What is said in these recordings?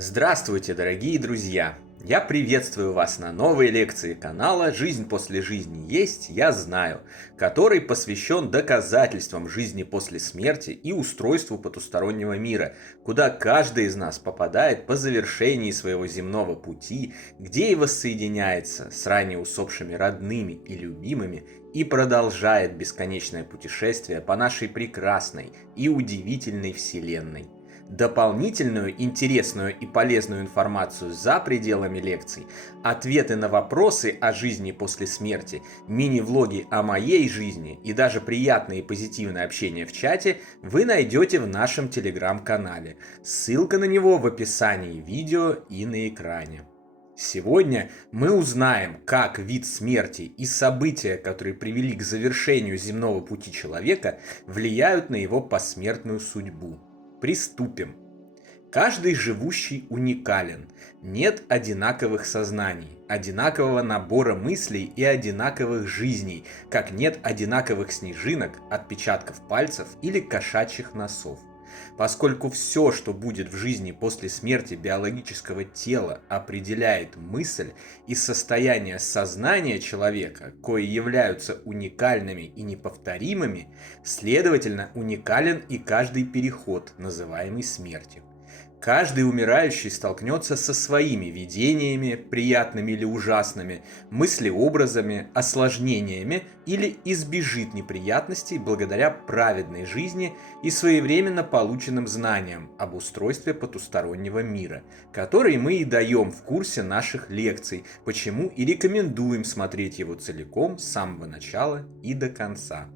Здравствуйте, дорогие друзья! Я приветствую вас на новой лекции канала «Жизнь после жизни есть, я знаю», который посвящен доказательствам жизни после смерти и устройству потустороннего мира, куда каждый из нас попадает по завершении своего земного пути, где и воссоединяется с ранее усопшими родными и любимыми и продолжает бесконечное путешествие по нашей прекрасной и удивительной Вселенной. Дополнительную, интересную и полезную информацию за пределами лекций, ответы на вопросы о жизни после смерти, мини-влоги о моей жизни и даже приятное и позитивное общение в чате вы найдете в нашем телеграм-канале. Ссылка на него в описании видео и на экране. Сегодня мы узнаем, как вид смерти и события, которые привели к завершению земного пути человека, влияют на его посмертную судьбу. Приступим. Каждый живущий уникален. Нет одинаковых сознаний, одинакового набора мыслей и одинаковых жизней, как нет одинаковых снежинок, отпечатков пальцев или кошачьих носов. Поскольку все, что будет в жизни после смерти биологического тела, определяет мысль и состояние сознания человека, кои являются уникальными и неповторимыми, следовательно, уникален и каждый переход, называемый смертью. Каждый умирающий столкнется со своими видениями, приятными или ужасными, мыслеобразами, осложнениями или избежит неприятностей благодаря праведной жизни и своевременно полученным знаниям об устройстве потустороннего мира, которые мы и даем в курсе наших лекций, почему и рекомендуем смотреть его целиком с самого начала и до конца.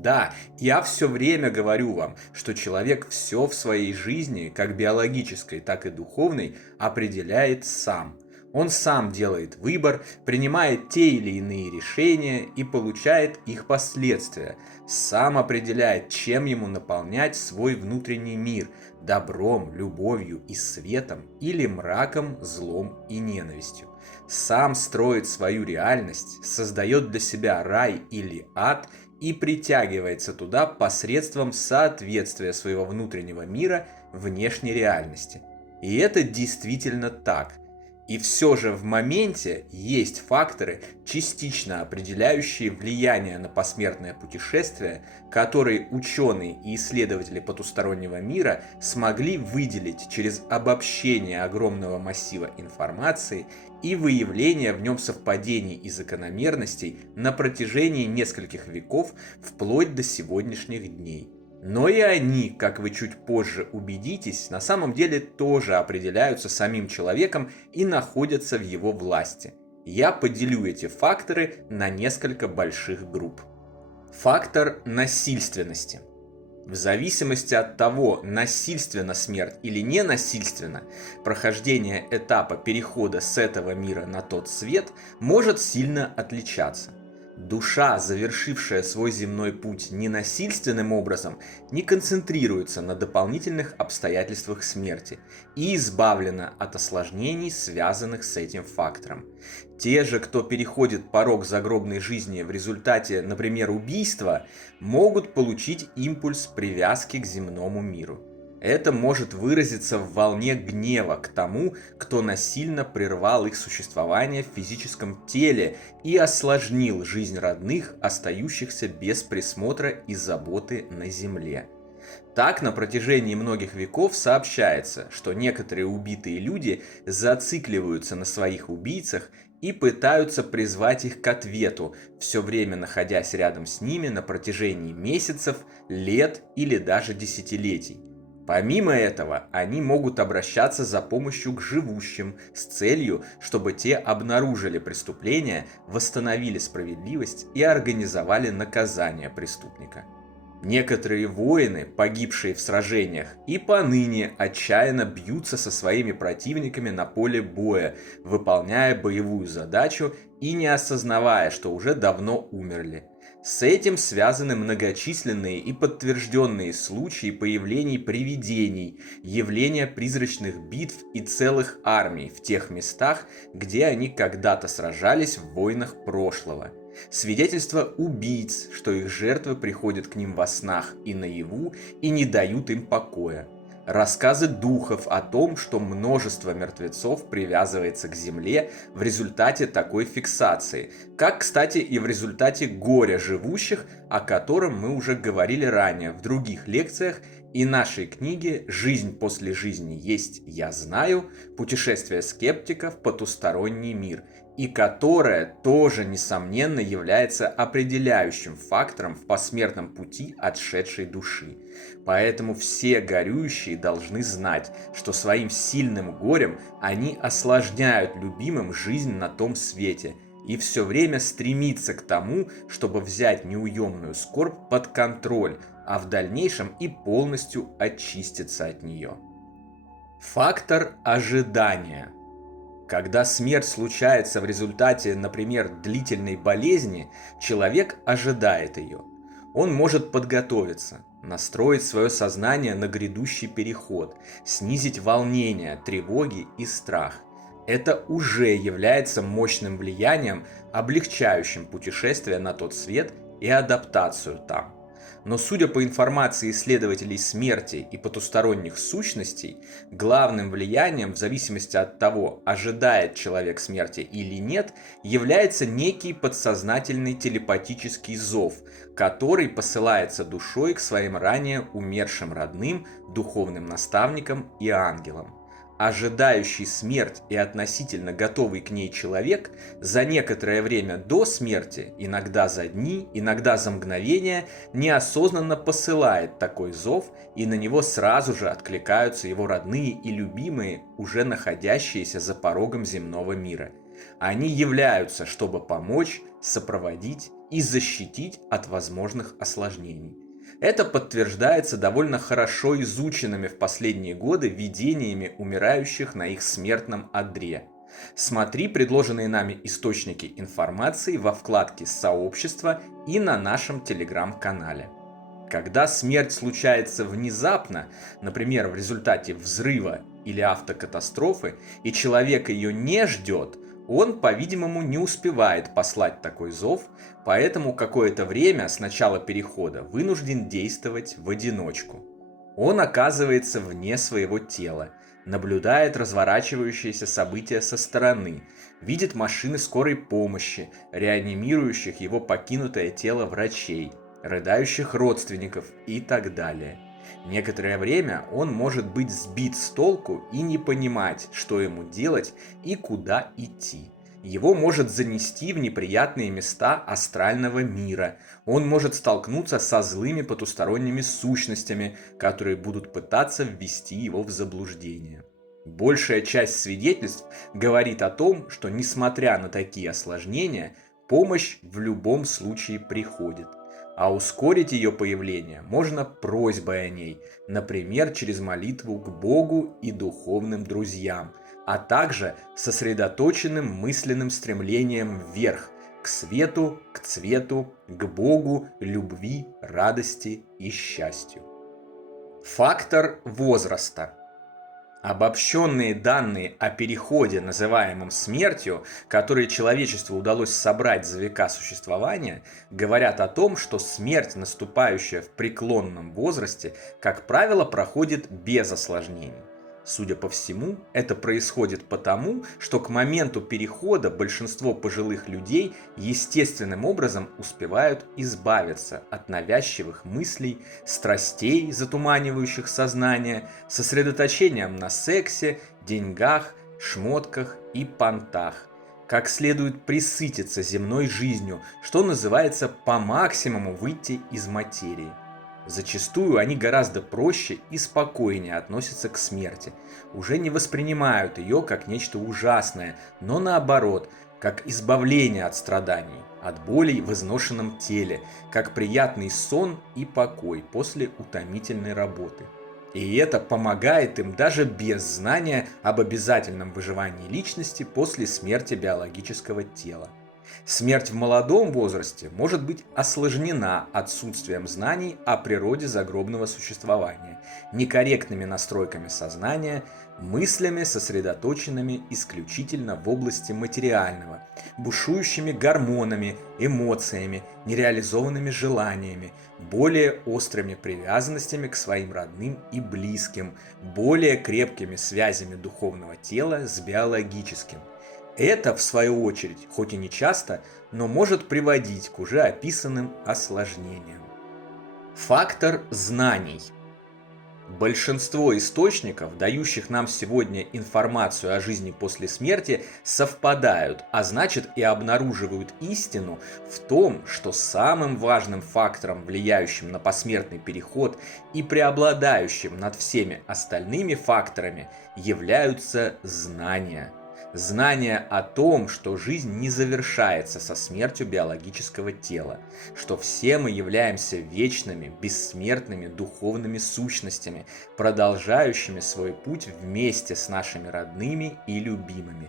Да, я все время говорю вам, что человек все в своей жизни, как биологической, так и духовной, определяет сам. Он сам делает выбор, принимает те или иные решения и получает их последствия. Сам определяет, чем ему наполнять свой внутренний мир – добром, любовью и светом или мраком, злом и ненавистью. Сам строит свою реальность, создает для себя рай или ад и притягивается туда посредством соответствия своего внутреннего мира внешней реальности. И это действительно так. И все же в моменте есть факторы, частично определяющие влияние на посмертное путешествие, которые ученые и исследователи потустороннего мира смогли выделить через обобщение огромного массива информации и выявление в нем совпадений и закономерностей на протяжении нескольких веков вплоть до сегодняшних дней. Но и они, как вы чуть позже убедитесь, на самом деле тоже определяются самим человеком и находятся в его власти. Я поделю эти факторы на несколько больших групп. Фактор насильственности. В зависимости от того, насильственна смерть или не насильственна, прохождение этапа перехода с этого мира на тот свет может сильно отличаться. Душа, завершившая свой земной путь ненасильственным образом, не концентрируется на дополнительных обстоятельствах смерти и избавлена от осложнений, связанных с этим фактором. Те же, кто переходит порог загробной жизни в результате, например, убийства, могут получить импульс привязки к земному миру. Это может выразиться в волне гнева к тому, кто насильно прервал их существование в физическом теле и осложнил жизнь родных, остающихся без присмотра и заботы на земле. Так, на протяжении многих веков сообщается, что некоторые убитые люди зацикливаются на своих убийцах и пытаются призвать их к ответу, все время находясь рядом с ними на протяжении месяцев, лет или даже десятилетий. Помимо этого, они могут обращаться за помощью к живущим с целью, чтобы те обнаружили преступление, восстановили справедливость и организовали наказание преступника. Некоторые воины, погибшие в сражениях, и поныне отчаянно бьются со своими противниками на поле боя, выполняя боевую задачу и не осознавая, что уже давно умерли. С этим связаны многочисленные и подтвержденные случаи появлений привидений, явления призрачных битв и целых армий в тех местах, где они когда-то сражались в войнах прошлого. Свидетельства убийц, что их жертвы приходят к ним во снах и наяву и не дают им покоя. рассказы духов о том, что множество мертвецов привязывается к земле в результате такой фиксации, как, кстати, и в результате горя живущих, о котором мы уже говорили ранее в других лекциях и нашей книге «Жизнь после жизни есть, я знаю. Путешествие скептика в потусторонний мир», и которая тоже, несомненно, является определяющим фактором в посмертном пути отшедшей души. Поэтому все горюющие должны знать, что своим сильным горем они осложняют любимым жизнь на том свете и все время стремиться к тому, чтобы взять неуемную скорбь под контроль, а в дальнейшем и полностью очиститься от нее. Фактор ожидания. Когда смерть случается в результате, например, длительной болезни, человек ожидает ее. Он может подготовиться, настроить свое сознание на грядущий переход, снизить волнение, тревоги и страх. Это уже является мощным влиянием, облегчающим путешествие на тот свет и адаптацию там. Но судя по информации исследователей смерти и потусторонних сущностей, главным влиянием в зависимости от того, ожидает человек смерти или нет, является некий подсознательный телепатический зов, который посылается душой к своим ранее умершим родным, духовным наставникам и ангелам. Ожидающий смерть и относительно готовый к ней человек за некоторое время до смерти, иногда за дни, иногда за мгновения, неосознанно посылает такой зов, и на него сразу же откликаются его родные и любимые, уже находящиеся за порогом земного мира. Они являются, чтобы помочь, сопроводить и защитить от возможных осложнений. Это подтверждается довольно хорошо изученными в последние годы видениями умирающих на их смертном одре. Смотри предложенные нами источники информации во вкладке «Сообщество» и на нашем телеграм-канале. Когда смерть случается внезапно, например, в результате взрыва или автокатастрофы, и человек ее не ждет, он, по-видимому, не успевает послать такой зов, поэтому какое-то время с начала перехода вынужден действовать в одиночку. Он оказывается вне своего тела, наблюдает разворачивающиеся события со стороны, видит машины скорой помощи, реанимирующих его покинутое тело врачей, рыдающих родственников и так далее. Некоторое время он может быть сбит с толку и не понимать, что ему делать и куда идти. Его может занести в неприятные места астрального мира. Он может столкнуться со злыми потусторонними сущностями, которые будут пытаться ввести его в заблуждение. Большая часть свидетельств говорит о том, что, несмотря на такие осложнения, помощь в любом случае приходит. А ускорить ее появление можно просьбой о ней, например, через молитву к Богу и духовным друзьям, а также сосредоточенным мысленным стремлением вверх, к свету, к цвету, к Богу, любви, радости и счастью. Фактор возраста. Обобщенные данные о переходе, называемом смертью, которые человечеству удалось собрать за века существования, говорят о том, что смерть, наступающая в преклонном возрасте, как правило, проходит без осложнений. Судя по всему, это происходит потому, что к моменту перехода большинство пожилых людей естественным образом успевают избавиться от навязчивых мыслей, страстей, затуманивающих сознание, сосредоточением на сексе, деньгах, шмотках и понтах. Как следует пресытиться земной жизнью, что называется по максимуму выйти из материи. Зачастую они гораздо проще и спокойнее относятся к смерти, уже не воспринимают ее как нечто ужасное, но наоборот, как избавление от страданий, от болей в изношенном теле, как приятный сон и покой после утомительной работы. И это помогает им даже без знания об обязательном выживании личности после смерти биологического тела. Смерть в молодом возрасте может быть осложнена отсутствием знаний о природе загробного существования, некорректными настройками сознания, мыслями, сосредоточенными исключительно в области материального, бушующими гормонами, эмоциями, нереализованными желаниями, более острыми привязанностями к своим родным и близким, более крепкими связями духовного тела с биологическим. Это, в свою очередь, хоть и не часто, но может приводить к уже описанным осложнениям. Фактор знаний. Большинство источников, дающих нам сегодня информацию о жизни после смерти, совпадают, а значит и обнаруживают истину в том, что самым важным фактором, влияющим на посмертный переход и преобладающим над всеми остальными факторами, являются знания. Знание о том, что жизнь не завершается со смертью биологического тела, что все мы являемся вечными, бессмертными духовными сущностями, продолжающими свой путь вместе с нашими родными и любимыми.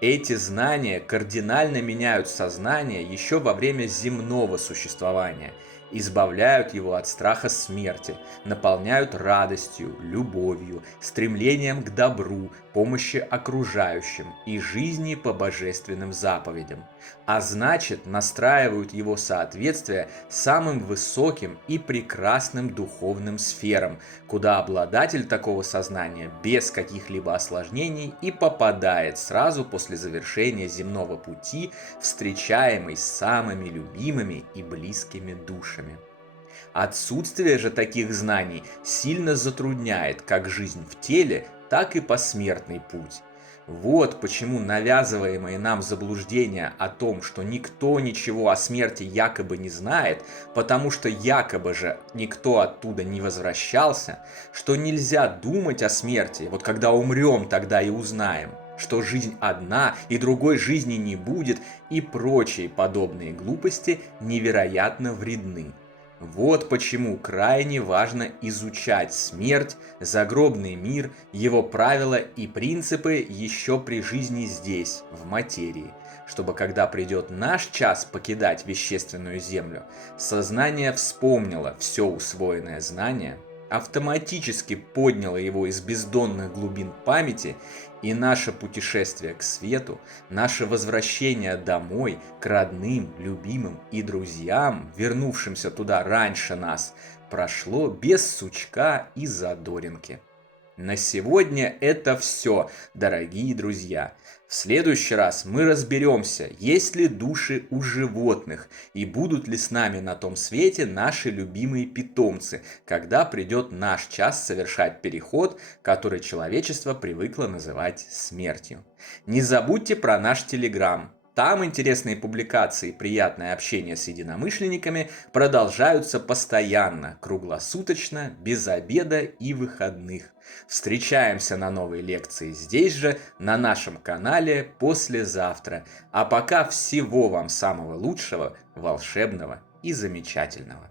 Эти знания кардинально меняют сознание еще во время земного существования, избавляют его от страха смерти, наполняют радостью, любовью, стремлением к добру, помощи окружающим и жизни по божественным заповедям, а значит настраивают его соответствие самым высоким и прекрасным духовным сферам, куда обладатель такого сознания без каких-либо осложнений и попадает сразу после завершения земного пути, встречаемый с самыми любимыми и близкими душами. Отсутствие же таких знаний сильно затрудняет как жизнь в теле, так и посмертный путь. Вот почему навязываемые нам заблуждения о том, что никто ничего о смерти якобы не знает, потому что якобы же никто оттуда не возвращался, что нельзя думать о смерти, вот когда умрем, тогда и узнаем, что жизнь одна и другой жизни не будет, и прочие подобные глупости невероятно вредны. Вот почему крайне важно изучать смерть, загробный мир, его правила и принципы еще при жизни здесь, в материи, чтобы когда придет наш час покидать вещественную землю, сознание вспомнило все усвоенное знание, автоматически подняло его из бездонных глубин памяти, и наше путешествие к свету, наше возвращение домой, к родным, любимым и друзьям, вернувшимся туда раньше нас, прошло без сучка и задоринки. На сегодня это все, дорогие друзья. В следующий раз мы разберемся, есть ли души у животных и будут ли с нами на том свете наши любимые питомцы, когда придет наш час совершать переход, который человечество привыкло называть смертью. Не забудьте про наш Телеграм. Там интересные публикации и приятное общение с единомышленниками продолжаются постоянно, круглосуточно, без обеда и выходных. Встречаемся на новой лекции здесь же, на нашем канале, послезавтра. А пока всего вам самого лучшего, волшебного и замечательного.